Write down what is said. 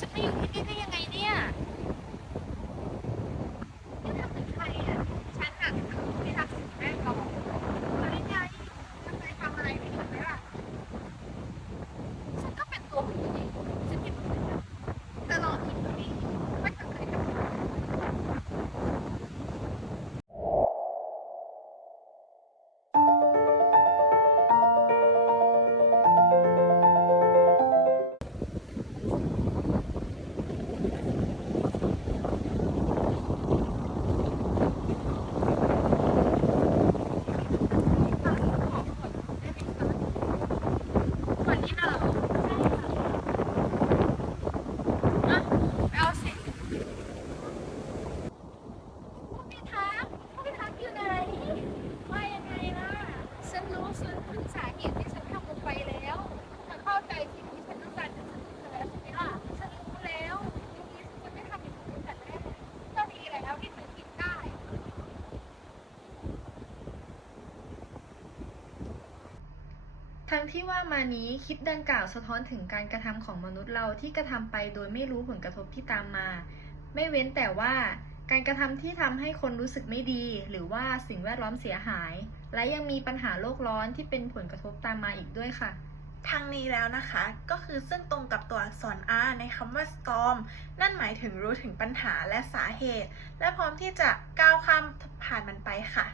ฉันมาอยู่ที่นี่ได้ยังไงเนี่ยนี่ทำเป็นใครอะ ฉันอะไม่รักสิ่งแรกหรอกอะไรไงฉันเคยทำอะไรไม่ถูกไหมล่ะ ฉันก็เป็นตัวของตัวเอง ทั้งที่ว่ามานี้คลิปดังกล่าวสะท้อนถึงการกระทำของมนุษย์เราที่กระทำไปโดยไม่รู้ผลกระทบที่ตามมา ไม่เว้นแต่ว่าการกระทำที่ทำให้คนรู้สึกไม่ดี หรือว่าสิ่งแวดล้อมเสียหาย และยังมีปัญหาโลกร้อนที่เป็นผลกระทบตามมาอีกด้วยค่ะทางนี้แล้วนะคะก็คือซึ่งตรงกับตัวอักษร R ในคำว่า storm นั่นหมายถึงรู้ถึงปัญหาและสาเหตุ และพร้อมที่จะก้าวข้ามผ่านมันไปค่ะ